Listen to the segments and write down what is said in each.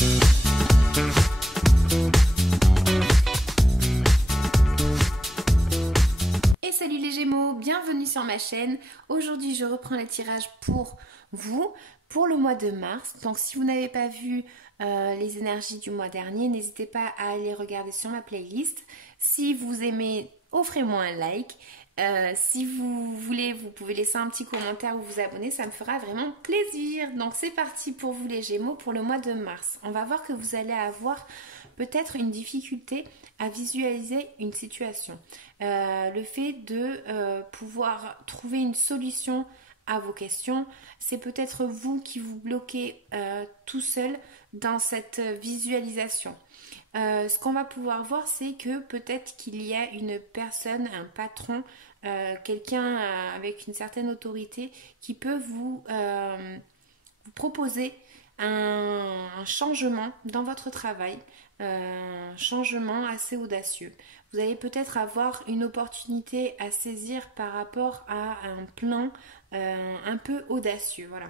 Et salut les Gémeaux, bienvenue sur ma chaîne. Aujourd'hui je reprends le tirage pour vous, pour le mois de mars. Donc si vous n'avez pas vu les énergies du mois dernier, n'hésitez pas à aller regarder sur ma playlist. Si vous aimez, offrez-moi un like. Si vous voulez, vous pouvez laisser un petit commentaire ou vous abonner, ça me fera vraiment plaisir. Donc c'est parti pour vous les Gémeaux pour le mois de mars. On va voir que vous allez avoir peut-être une difficulté à visualiser une situation. Le fait de pouvoir trouver une solution à vos questions, c'est peut-être vous qui vous bloquez tout seul dans cette visualisation. Ce qu'on va pouvoir voir, c'est que peut-être qu'il y a une personne, un patron, quelqu'un avec une certaine autorité qui peut vous proposer un changement dans votre travail, un changement assez audacieux. Vous allez peut-être avoir une opportunité à saisir par rapport à un plan un peu audacieux. Voilà.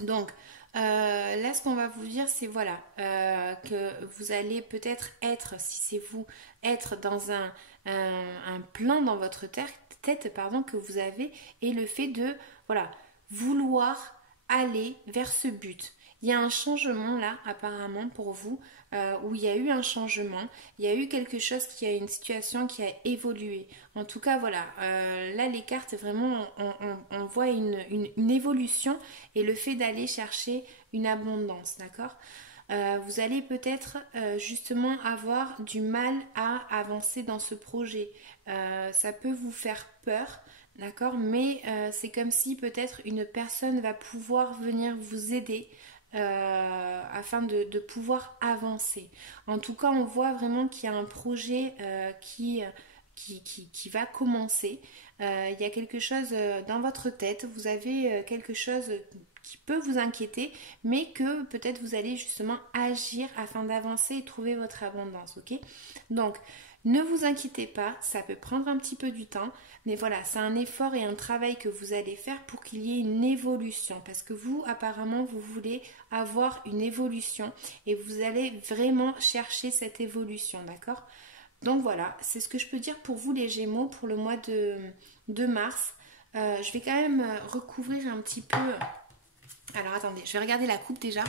Donc, là, ce qu'on va vous dire, c'est voilà, que vous allez peut-être être, si c'est vous, être dans un plan dans votre tête, pardon, que vous avez, et le fait de, voilà, vouloir aller vers ce but. Il y a un changement là, apparemment, pour vous, où il y a eu un changement, il y a eu quelque chose une situation qui a évolué. En tout cas, voilà, là, les cartes, vraiment, on voit une évolution et le fait d'aller chercher une abondance, d'accord ? Vous allez peut-être justement avoir du mal à avancer dans ce projet. Ça peut vous faire peur, d'accord ? Mais c'est comme si peut-être une personne va pouvoir venir vous aider afin de pouvoir avancer. En tout cas, on voit vraiment qu'il y a un projet qui va commencer. Il y a quelque chose dans votre tête, vous avez quelque chose qui peut vous inquiéter, mais que peut-être vous allez justement agir afin d'avancer et trouver votre abondance, ok ? Donc, ne vous inquiétez pas, ça peut prendre un petit peu du temps, mais voilà, c'est un effort et un travail que vous allez faire pour qu'il y ait une évolution, parce que vous, apparemment, vous voulez avoir une évolution et vous allez vraiment chercher cette évolution, d'accord ? Donc voilà, c'est ce que je peux dire pour vous les Gémeaux pour le mois de mars. Je vais quand même recouvrir un petit peu... Alors attendez, je vais regarder la coupe déjà.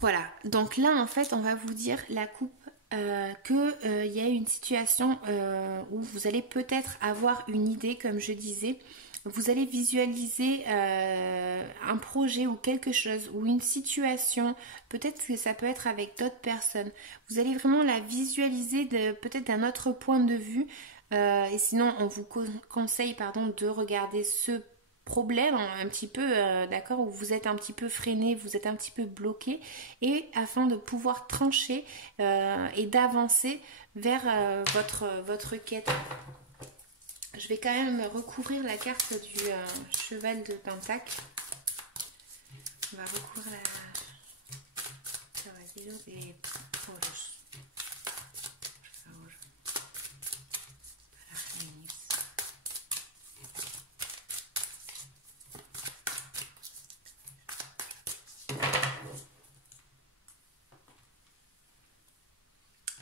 Voilà, donc là en fait on va vous dire la coupe qu'il y a une situation où vous allez peut-être avoir une idée comme je disais. Vous allez visualiser un projet ou quelque chose ou une situation, peut-être que ça peut être avec d'autres personnes. Vous allez vraiment la visualiser peut-être d'un autre point de vue et sinon on vous conseille de regarder ce problème un petit peu, d'accord, où vous êtes un petit peu freiné, vous êtes un petit peu bloqué et afin de pouvoir trancher et d'avancer vers votre quête. Je vais quand même recouvrir la carte du cheval de Pentacle. On va recouvrir la Caballero de Oros.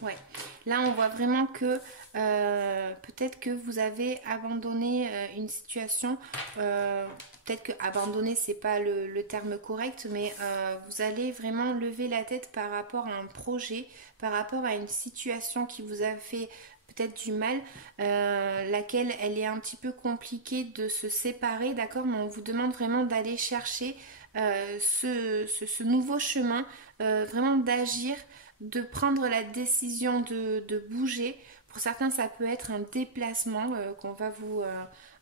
Ouais, là on voit vraiment que peut-être que vous avez abandonné une situation, peut-être que abandonner c'est pas le terme correct, mais vous allez vraiment lever la tête par rapport à un projet, par rapport à une situation qui vous a fait peut-être du mal, laquelle elle est un petit peu compliquée de se séparer, d'accord, mais on vous demande vraiment d'aller chercher ce nouveau chemin, vraiment d'agir, de prendre la décision de bouger. Pour certains, ça peut être un déplacement qu'on va vous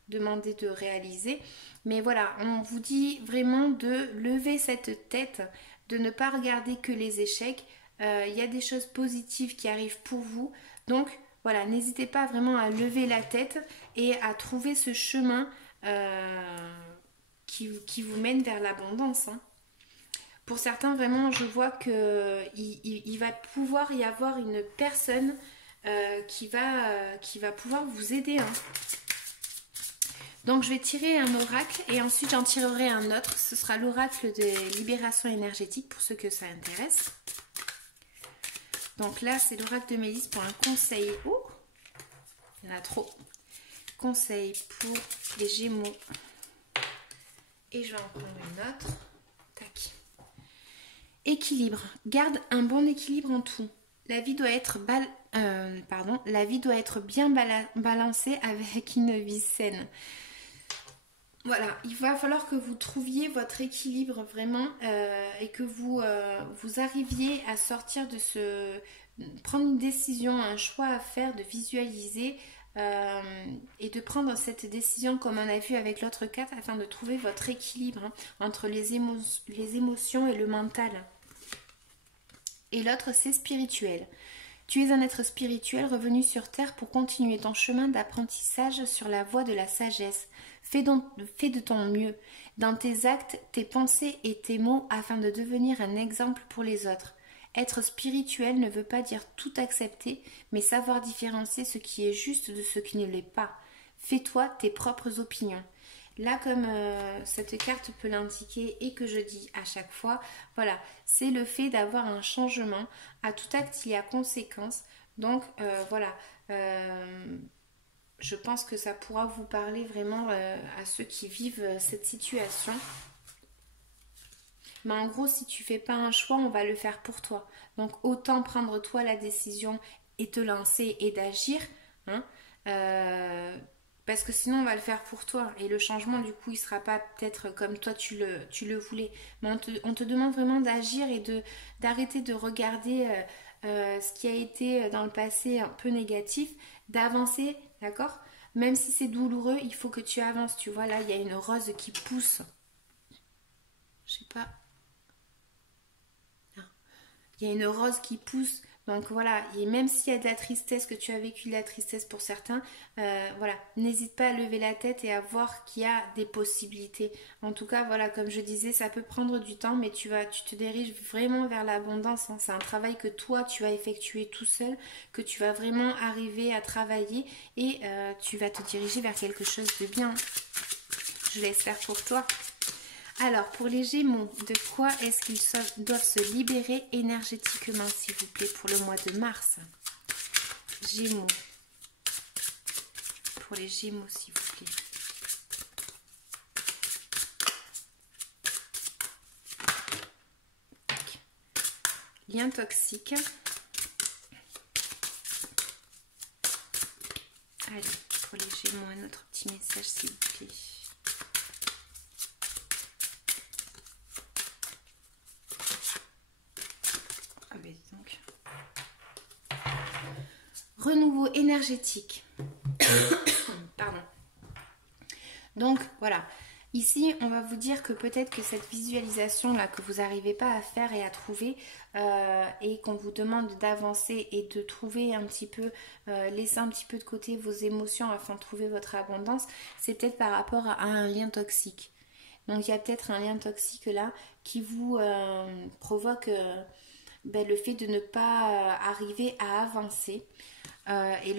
demander de réaliser. Mais voilà, on vous dit vraiment de lever cette tête, de ne pas regarder que les échecs. Il y a des choses positives qui arrivent pour vous. Donc voilà, n'hésitez pas vraiment à lever la tête et à trouver ce chemin qui vous mène vers l'abondance, hein. Pour certains, vraiment, je vois qu'il va pouvoir y avoir une personne qui va pouvoir vous aider, hein. Donc je vais tirer un oracle et ensuite j'en tirerai un autre. Ce sera l'oracle de libération énergétique pour ceux que ça intéresse. Donc là c'est l'oracle de Mélisse pour un conseil. Oh, il y en a trop. Conseil pour les Gémeaux. Et je vais en prendre une autre. Tac. Équilibre. Garde un bon équilibre en tout. La vie doit être bien balancée avec une vie saine. Voilà, il va falloir que vous trouviez votre équilibre vraiment et que vous arriviez à sortir de prendre une décision, un choix à faire, de visualiser et de prendre cette décision comme on a vu avec l'autre carte afin de trouver votre équilibre entre les émotions et le mental. Et l'autre, c'est spirituel. Tu es un être spirituel revenu sur Terre pour continuer ton chemin d'apprentissage sur la voie de la sagesse. Fais de ton mieux dans tes actes, tes pensées et tes mots afin de devenir un exemple pour les autres. Être spirituel ne veut pas dire tout accepter, mais savoir différencier ce qui est juste de ce qui ne l'est pas. Fais-toi tes propres opinions. Là, comme cette carte peut l'indiquer et que je dis à chaque fois, voilà, c'est le fait d'avoir un changement. À tout acte, il y a conséquence. Donc, voilà, je pense que ça pourra vous parler vraiment à ceux qui vivent cette situation. Mais en gros, si tu fais pas un choix, on va le faire pour toi. Donc, autant prendre toi la décision et te lancer et d'agir, hein, parce que sinon on va le faire pour toi et le changement du coup il sera pas peut-être comme toi tu le voulais, mais on te demande vraiment d'agir et d'arrêter de regarder ce qui a été dans le passé un peu négatif, d'avancer, d'accord, même si c'est douloureux, il faut que tu avances. Tu vois là il y a une rose qui pousse, je sais pas, non. Il y a une rose qui pousse. Donc voilà, et même s'il y a de la tristesse, que tu as vécu de la tristesse pour certains, voilà, n'hésite pas à lever la tête et à voir qu'il y a des possibilités. En tout cas, voilà, comme je disais, ça peut prendre du temps, mais tu te diriges vraiment vers l'abondance. Hein. C'est un travail que toi, tu vas effectuer tout seul, que tu vas vraiment arriver à travailler et tu vas te diriger vers quelque chose de bien. Je l'espère pour toi. Alors, pour les Gémeaux, de quoi est-ce qu'ils doivent se libérer énergétiquement, s'il vous plaît, pour le mois de mars? Gémeaux. Pour les Gémeaux, s'il vous plaît. Tac. Lien toxique. Allez, pour les Gémeaux, un autre petit message, s'il vous plaît. Donc. Renouveau énergétique. Pardon. Donc voilà, ici on va vous dire que peut-être que cette visualisation là que vous n'arrivez pas à faire et à trouver et qu'on vous demande d'avancer et de trouver un petit peu, laisser un petit peu de côté vos émotions afin de trouver votre abondance, c'est peut-être par rapport à un lien toxique. Donc il y a peut-être un lien toxique là qui vous provoque le fait de ne pas arriver à avancer. Et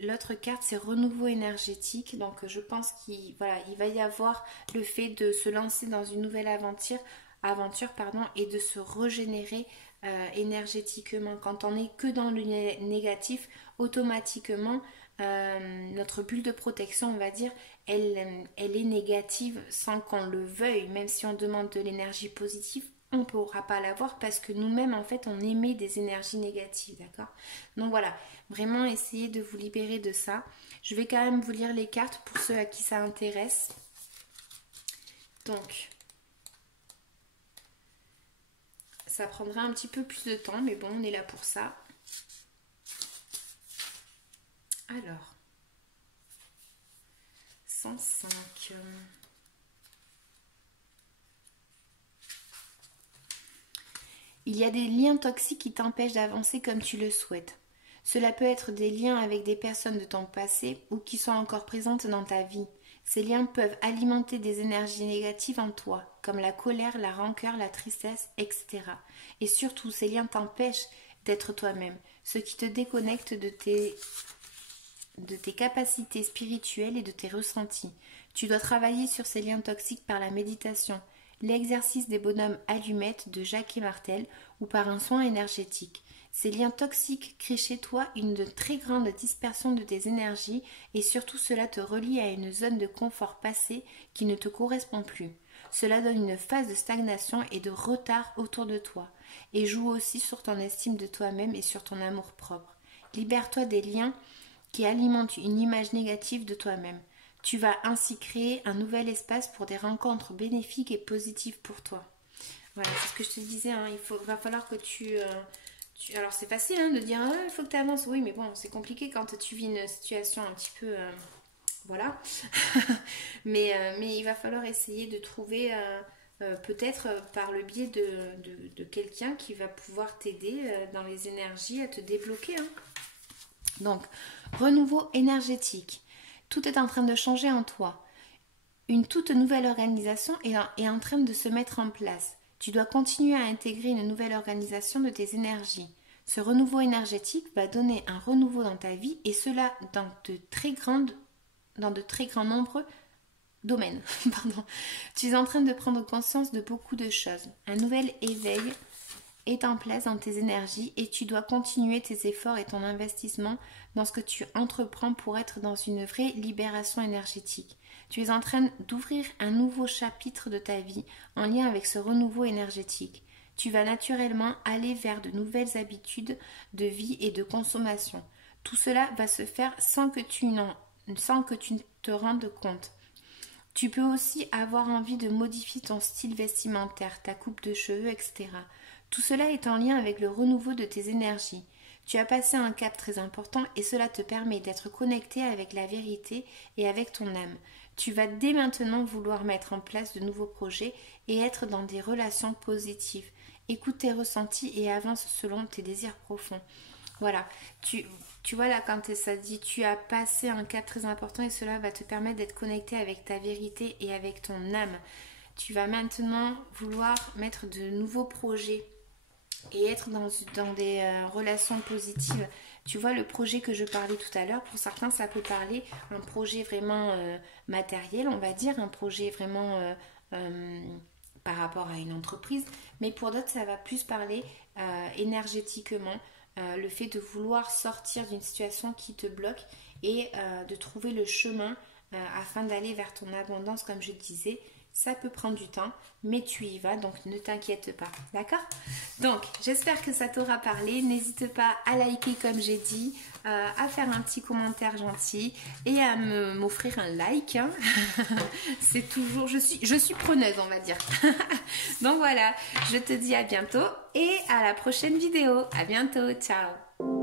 l'autre carte, c'est renouveau énergétique. Donc je pense qu'il va y avoir le fait de se lancer dans une nouvelle aventure et de se régénérer énergétiquement. Quand on n'est que dans le négatif, automatiquement, notre bulle de protection, on va dire, elle est négative sans qu'on le veuille. Même si on demande de l'énergie positive, on ne pourra pas l'avoir parce que nous-mêmes, en fait, on émet des énergies négatives, d'accord? Donc voilà, vraiment essayez de vous libérer de ça. Je vais quand même vous lire les cartes pour ceux à qui ça intéresse. Donc, ça prendra un petit peu plus de temps, mais bon, on est là pour ça. Alors, 105... Il y a des liens toxiques qui t'empêchent d'avancer comme tu le souhaites. Cela peut être des liens avec des personnes de ton passé ou qui sont encore présentes dans ta vie. Ces liens peuvent alimenter des énergies négatives en toi, comme la colère, la rancœur, la tristesse, etc. Et surtout, ces liens t'empêchent d'être toi-même, ce qui te déconnecte de tes capacités spirituelles et de tes ressentis. Tu dois travailler sur ces liens toxiques par la méditation, l'exercice des bonhommes allumettes de Jacques et Martel ou par un soin énergétique. Ces liens toxiques créent chez toi une très grande dispersion de tes énergies et surtout cela te relie à une zone de confort passé qui ne te correspond plus. Cela donne une phase de stagnation et de retard autour de toi et joue aussi sur ton estime de toi-même et sur ton amour-propre. Libère-toi des liens qui alimentent une image négative de toi-même. Tu vas ainsi créer un nouvel espace pour des rencontres bénéfiques et positives pour toi. Voilà, c'est ce que je te disais, hein, va falloir que alors c'est facile de dire il faut que tu avances, oui mais bon c'est compliqué quand tu vis une situation un petit peu voilà mais il va falloir essayer de trouver peut-être par le biais de quelqu'un qui va pouvoir t'aider dans les énergies à te débloquer. Donc, renouveau énergétique. Tout est en train de changer en toi. Une toute nouvelle organisation est en train de se mettre en place. Tu dois continuer à intégrer une nouvelle organisation de tes énergies. Ce renouveau énergétique va donner un renouveau dans ta vie et cela dans de très grands nombreux domaines. Pardon. Tu es en train de prendre conscience de beaucoup de choses. Un nouvel éveil est en place dans tes énergies et tu dois continuer tes efforts et ton investissement dans ce que tu entreprends pour être dans une vraie libération énergétique. Tu es en train d'ouvrir un nouveau chapitre de ta vie en lien avec ce renouveau énergétique. Tu vas naturellement aller vers de nouvelles habitudes de vie et de consommation. Tout cela va se faire sans que tu te rendes compte. Tu peux aussi avoir envie de modifier ton style vestimentaire, ta coupe de cheveux, etc. Tout cela est en lien avec le renouveau de tes énergies. Tu as passé un cap très important et cela te permet d'être connecté avec la vérité et avec ton âme. Tu vas dès maintenant vouloir mettre en place de nouveaux projets et être dans des relations positives. Écoute tes ressentis et avance selon tes désirs profonds. Voilà, tu vois là quand ça dit tu as passé un cap très important et cela va te permettre d'être connecté avec ta vérité et avec ton âme. Tu vas maintenant vouloir mettre de nouveaux projets et être dans des relations positives. Tu vois le projet que je parlais tout à l'heure, pour certains ça peut parler un projet vraiment matériel, on va dire, un projet vraiment par rapport à une entreprise, mais pour d'autres ça va plus parler énergétiquement, le fait de vouloir sortir d'une situation qui te bloque et de trouver le chemin afin d'aller vers ton abondance comme je disais. Ça peut prendre du temps, mais tu y vas, donc ne t'inquiète pas, d'accord? Donc, j'espère que ça t'aura parlé. N'hésite pas à liker comme j'ai dit, à faire un petit commentaire gentil et à m'offrir un like. C'est toujours, je suis preneuse, on va dire. Donc voilà, je te dis à bientôt et à la prochaine vidéo. À bientôt, ciao!